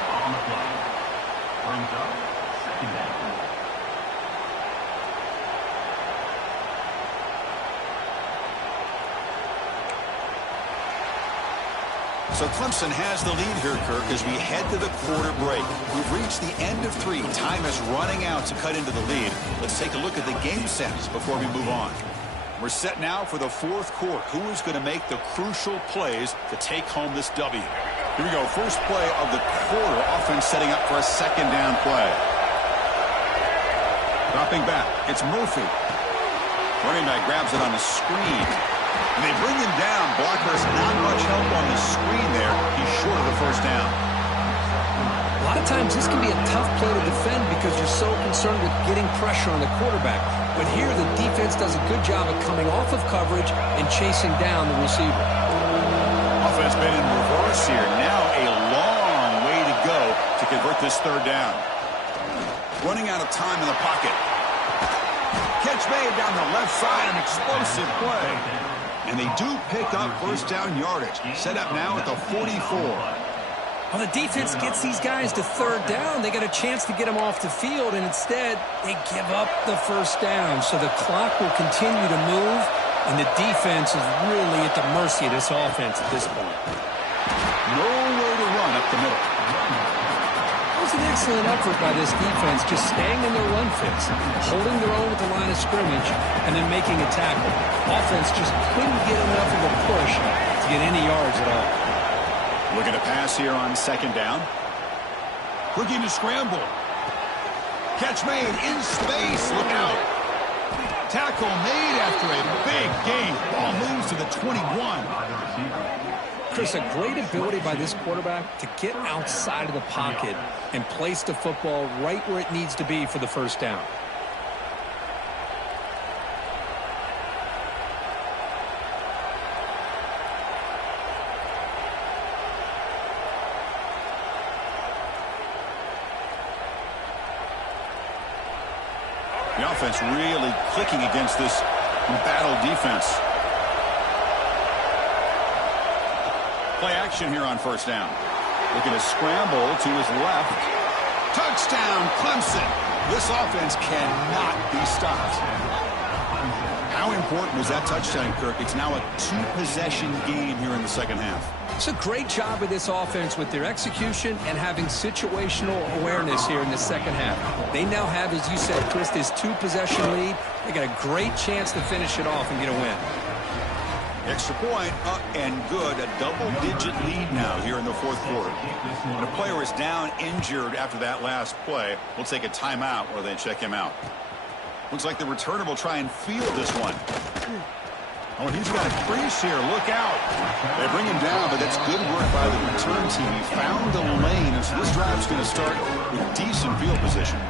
So Clemson has the lead here, Kirk, as we head to the quarter break. We've reached the end of 3. Time is running out to cut into the lead. Let's take a look at the game sense before we move on. We're set now for the 4th quarter. Who is going to make the crucial plays to take home this W? Here we go. First play of the quarter. Offense setting up for a 2nd down play. Dropping back. It's Murphy. Running back grabs it on the screen. And they bring him down. Blockers not much help on the screen there. He's short of the 1st down. A lot of times this can be a tough play to defend because you're so concerned with getting pressure on the quarterback. But here the defense does a good job of coming off of coverage and chasing down the receiver. Offense been in reverse here. Now a long way to go to convert this 3rd down. Running out of time in the pocket. Catch made down the left side. An explosive play. And they do pick up 1st down yardage. Set up now at the 44. Well, the defense gets these guys to 3rd down. They get a chance to get them off the field, and instead they give up the 1st down. So the clock will continue to move, and the defense is really at the mercy of this offense at this point. Nowhere to run up the middle. That was an excellent effort by this defense, just staying in their run fits, holding their own at the line of scrimmage, and then making a tackle. Offense just couldn't get enough of a push to get any yards at all. Looking to pass here on 2nd down. Looking to scramble. Catch made in space. Look out. Tackle made after a big gain. Ball moves to the 21. Chris, a great ability by this quarterback to get outside of the pocket and place the football right where it needs to be for the 1st down. The offense really clicking against this battle defense. Play action here on 1st down. Looking to scramble to his left. Touchdown, Clemson. This offense cannot be stopped. How important was that touchdown, Kirk? It's now a 2-possession game here in the 2nd half. It's a great job of this offense with their execution and having situational awareness here in the 2nd half. They now have, as you said, Chris, this 2-possession lead. They got a great chance to finish it off and get a win. Extra point up and good. A double-digit lead now here in the 4th quarter. When a player is down injured after that last play, we'll take a timeout while they check him out. Looks like the returner will try and field this one. Oh, and he's got a crease here. Look out. They bring him down, but that's good work by the return team. He found the lane, and so this drive's going to start with decent field position.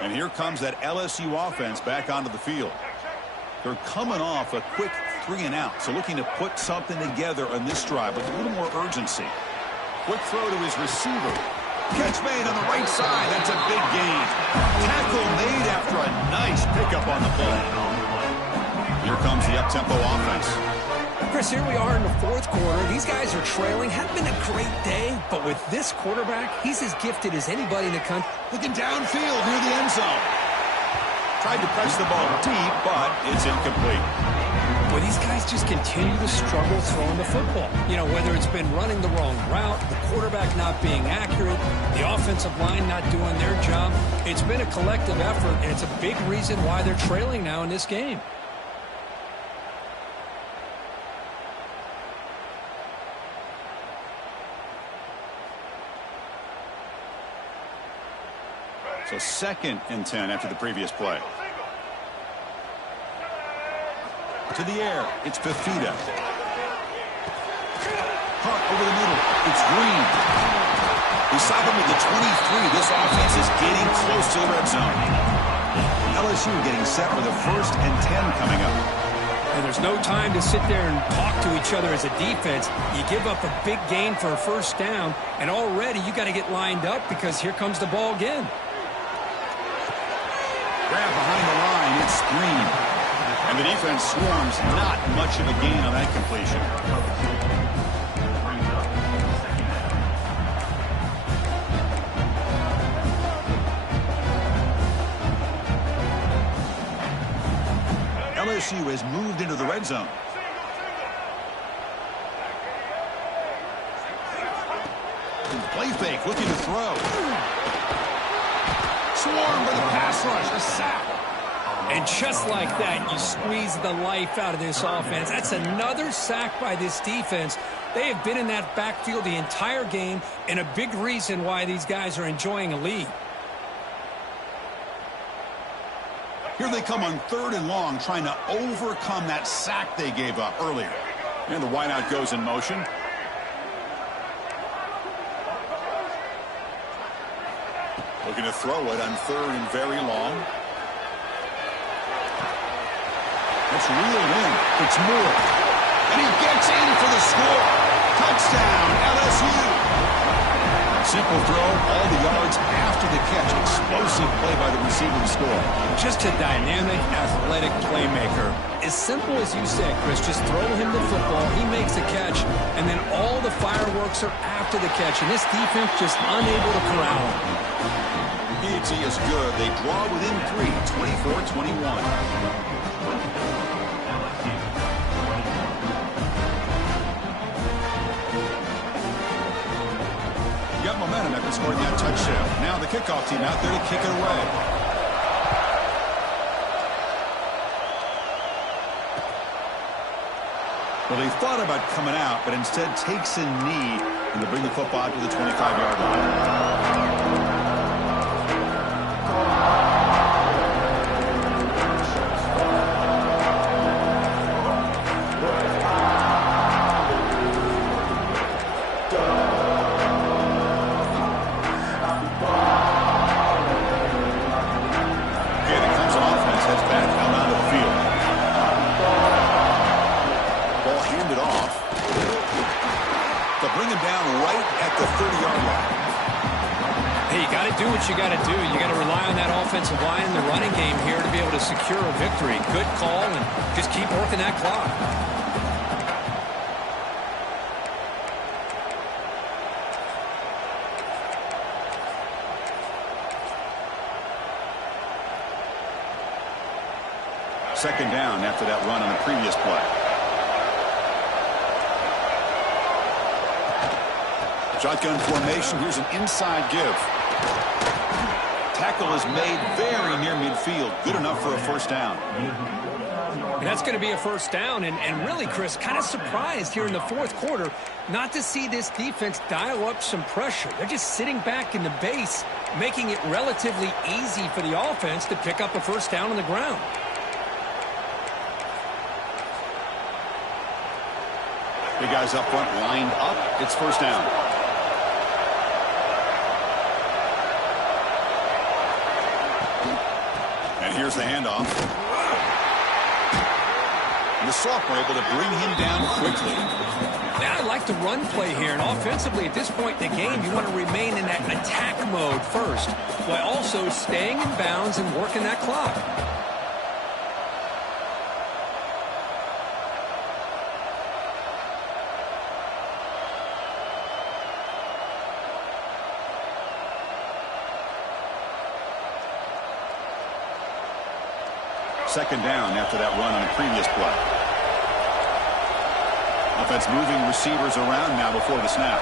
And here comes that LSU offense back onto the field. They're coming off a quick 3-and-out, so looking to put something together on this drive with a little more urgency. Quick throw to his receiver. Catch made on the right side. That's a big gain. Tackle made after a nice pickup on the play. Here comes the up-tempo offense. Chris, here we are in the fourth quarter. These guys are trailing. Hadn't been a great day, but with this quarterback, he's as gifted as anybody in the country. Looking downfield near the end zone. Tried to press the ball deep, but it's incomplete. Well, these guys just continue to struggle throwing the football. You know, whether it's been running the wrong route, the quarterback not being accurate, the offensive line not doing their job. It's been a collective effort, and it's a big reason why they're trailing now in this game. So 2nd and 10 after the previous play. To the air, it's Fafita. Caught over the middle, it's Green. We saw them with the 23. This offense is getting close to the red zone. LSU getting set for the 1st and 10 coming up. And there's no time to sit there and talk to each other as a defense. You give up a big gain for a first down, and already you got to get lined up because here comes the ball again. Grab behind the line, it's Green. And the defense swarms, not much of a gain on that completion. LSU has moved into the red zone. Play fake, looking to throw. Swarmed by the pass rush, a sack. And just like that, you squeeze the life out of this offense. That's another sack by this defense. They have been in that backfield the entire game, and a big reason why these guys are enjoying a lead. Here they come on 3rd and long, trying to overcome that sack they gave up earlier. And the wideout goes in motion. Looking to throw it on 3rd and very long. That's reeled in. It's Moore. And he gets in for the score. Touchdown, LSU. Simple throw, all the yards after the catch. Explosive play by the receiver to score. Just a dynamic, athletic playmaker. As simple as you said, Chris, just throw him the football, he makes a catch, and then all the fireworks are after the catch. And this defense just unable to corral him. P&T is good. They draw within 3, 24-21. Got momentum after scoring that touchdown. Now the kickoff team out there to kick it away. Well, they thought about coming out, but instead takes a knee and to bring the football out to the 25-yard line. Bring him down right at the 30-yard line. Hey, you got to do what you got to do. You got to rely on that offensive line in the running game here to be able to secure a victory. Good call, and just keep working that clock. Second down after that run on the previous play. Shotgun formation. Here's an inside give. Tackle is made very near midfield. Good enough for a first down. And that's going to be a first down. And really, Chris, kind of surprised here in the fourth quarter not to see this defense dial up some pressure. They're just sitting back in the base, making it relatively easy for the offense to pick up a first down on the ground. Big guys up front lined up. It's first down. And here's the handoff. And the sophomore able to bring him down quickly. Yeah, I like the run play here. And offensively, at this point in the game, you want to remain in that attack mode first, while also staying in bounds and working that clock. second down after that run on the previous play. Offense moving receivers around now before the snap.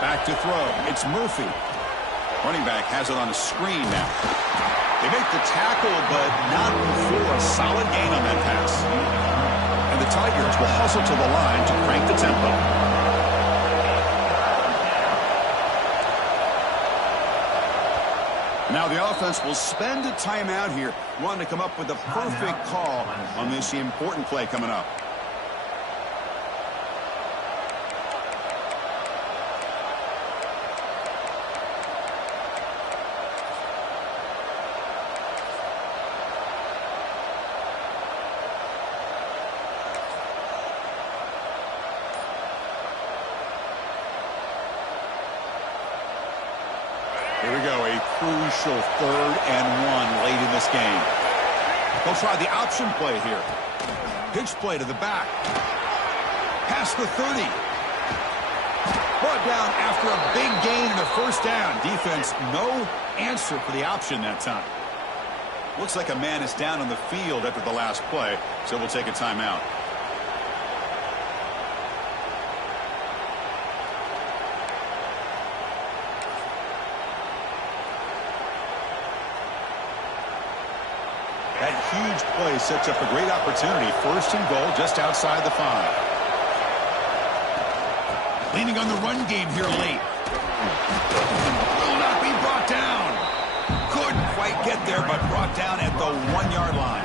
Back to throw. It's Murphy. Running back has it on a screen now. They make the tackle, but not before a solid gain on that pass. And the Tigers will hustle to the line to crank the tempo. Now the offense will spend a timeout here, wanting to come up with the perfect call on this important play coming up. Here we go, a crucial 3rd and 1 late in this game. They'll try the option play here. Pitch play to the back. Past the 30. Brought down after a big gain in the first down. Defense, no answer for the option that time. Looks like a man is down on the field after the last play, so we'll take a timeout. That huge play sets up a great opportunity. 1st and goal just outside the 5. Leaning on the run game here late. Will not be brought down. Couldn't quite get there, but brought down at the 1-yard line.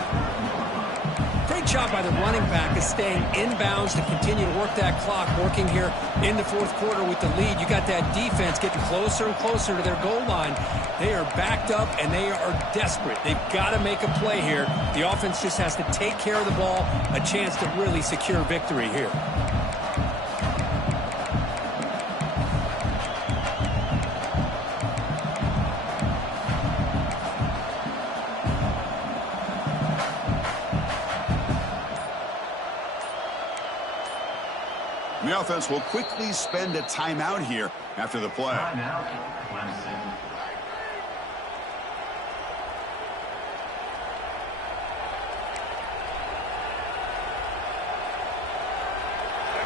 Great job by the running back is staying inbounds to continue to work that clock, working here in the 4th quarter with the lead. You got that defense getting closer and closer to their goal line. They are backed up, and they are desperate. They've got to make a play here. The offense just has to take care of the ball, a chance to really secure victory here. The offense will quickly spend a timeout here after the play. Timeout, Clemson.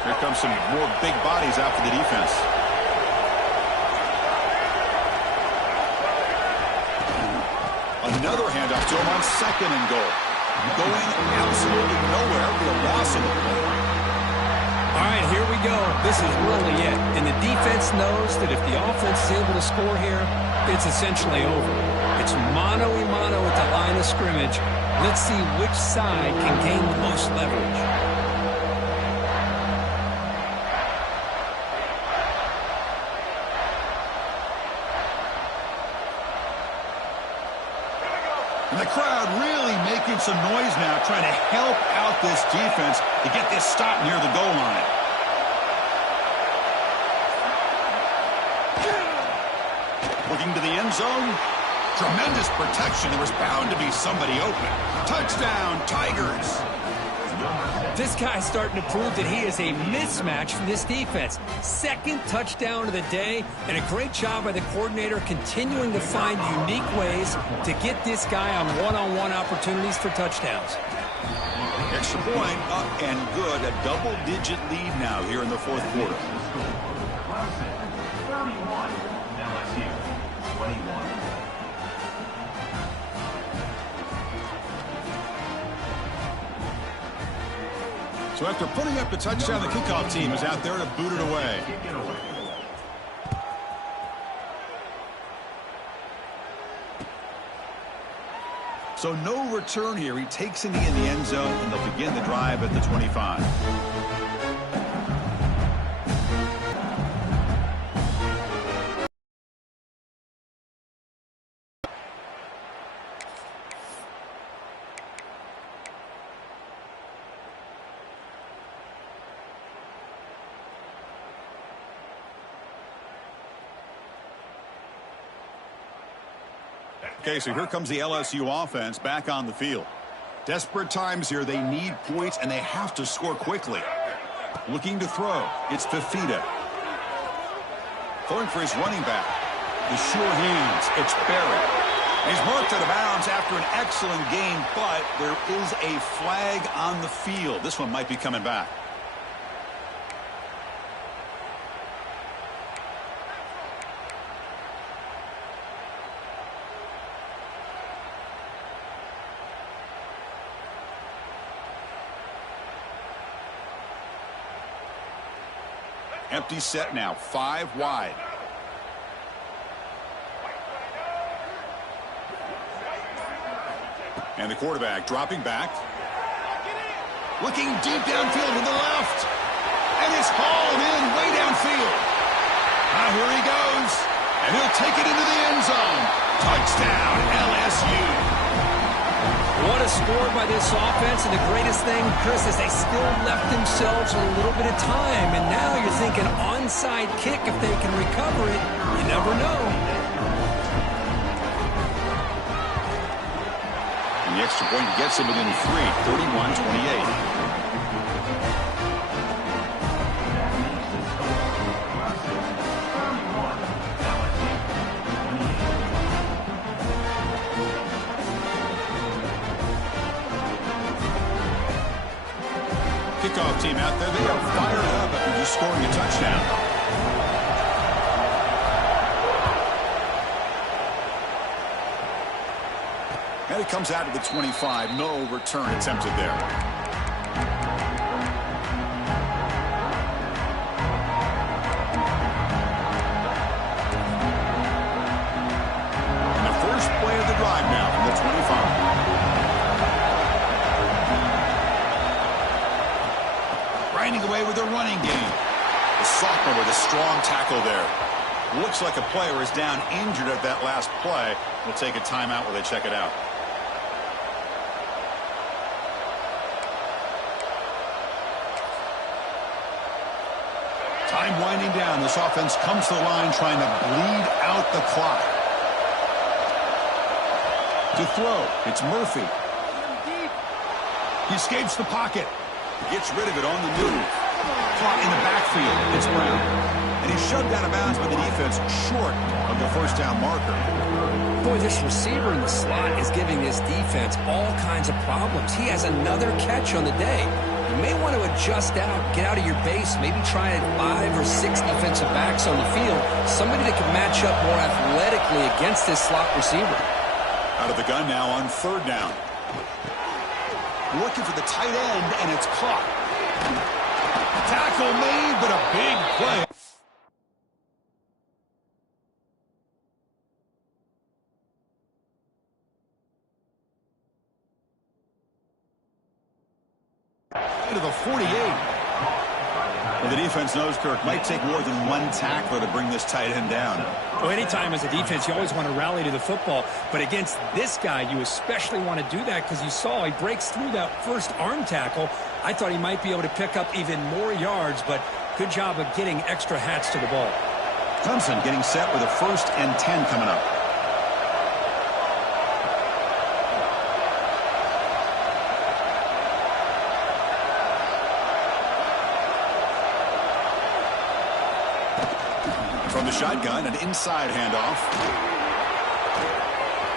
Here comes some more big bodies out for the defense. Another handoff to him on 2nd and goal. Going absolutely nowhere for a loss of the play. All right, here we go. This is really it. And the defense knows that if the offense is able to score here, it's essentially over. It's mano-a-mano at the line of scrimmage. Let's see which side can gain the most leverage. And the crowd really making some noise now, trying to help out this defense to get this stop near the goal line. Looking to the end zone. Tremendous protection. There was bound to be somebody open. Touchdown, Tigers. This guy's starting to prove that he is a mismatch for this defense. 2nd touchdown of the day, and a great job by the coordinator continuing to find unique ways to get this guy on one-on-one opportunities for touchdowns. Extra point up and good. A double-digit lead now here in the 4th quarter. Clemson, 31. LSU, 21. So after putting up the touchdown, the kickoff team is out there to boot it away. Kick it away. So no return here. He takes it in the end zone, and they'll begin the drive at the 25. Okay, so here comes the LSU offense back on the field. Desperate times here. They need points, and they have to score quickly. Looking to throw. It's Fafita. Throwing for his running back. The sure hands. It's Barrett. He's marked out of bounds after an excellent game, but there is a flag on the field. This one might be coming back. Empty set now, 5 wide. And the quarterback dropping back. Looking deep downfield to the left. And it's hauled in way downfield. Here he goes. And he'll take it into the end zone. Touchdown, LSU. What a score by this offense, and the greatest thing, Chris, is they still left themselves a little bit of time, and now you're thinking onside kick if they can recover it. You never know. And the extra point gets him within 3, 31-28. Kickoff team out there. They are fired up after just scoring a touchdown. And it comes out to the 25. No return attempted there. And the first play of the drive now from the 25. Grinding away with a running game. The sophomore with a strong tackle there. Looks like a player is down injured at that last play. We'll take a timeout while they check it out. Time winding down. This offense comes to the line trying to bleed out the clock. To throw, it's Murphy. He escapes the pocket. Gets rid of it on the move. Caught in the backfield. It's Brown. And he's shoved out of bounds by the defense short of the first down marker. Boy, this receiver in the slot is giving this defense all kinds of problems. He has another catch on the day. You may want to adjust out, get out of your base, maybe try 5 or 6 defensive backs on the field. Somebody that can match up more athletically against this slot receiver. Out of the gun now on 3rd down. Looking for the tight end, and it's caught. Tackle made, but a big play. To the 48. Well, the defense knows, Kirk, might take more than one tackler to bring this tight end down. Well, anytime as a defense, you always want to rally to the football. But against this guy, you especially want to do that because you saw he breaks through that first arm tackle. I thought he might be able to pick up even more yards, but good job of getting extra hats to the ball. Clemson getting set with a 1st and 10 coming up. From the shotgun, an inside handoff.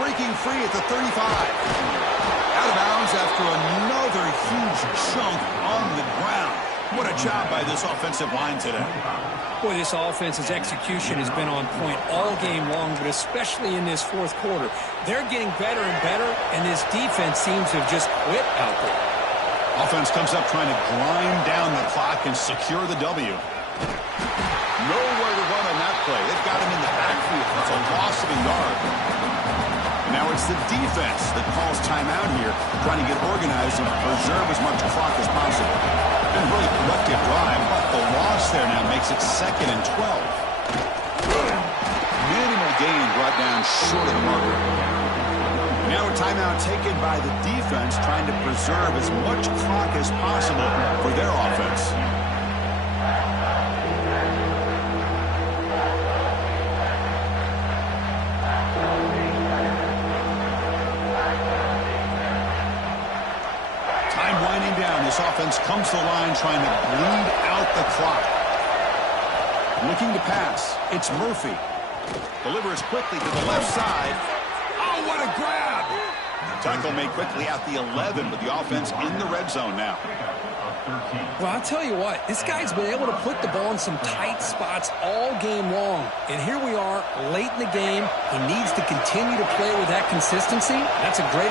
Breaking free at the 35. Out of bounds after another huge chunk on the ground. What a job by this offensive line today. Boy, this offense's execution has been on point all game long, but especially in this 4th quarter. They're getting better and better, and this defense seems to have just quit out there. Offense comes up trying to grind down the clock and secure the W. Nowhere to run on that play. They've got him in the backfield. It's a loss of a yard. And now it's the defense that calls timeout here, trying to get organized and preserve as much clock as possible. Been a really productive drive, but the loss there now makes it 2nd and 12. Minimal gain brought down short of the marker. Now a timeout taken by the defense, trying to preserve as much clock as possible for their offense. This offense comes to the line trying to bleed out the clock. Looking to pass. It's Murphy. Delivers quickly to the left side. Oh, Oh, what a grab! Tackle made quickly at the 11, with the offense in the red zone now. Well, I'll tell you what, this guy's been able to put the ball in some tight spots all game long. And here we are, late in the game. He needs to continue to play with that consistency. That's a great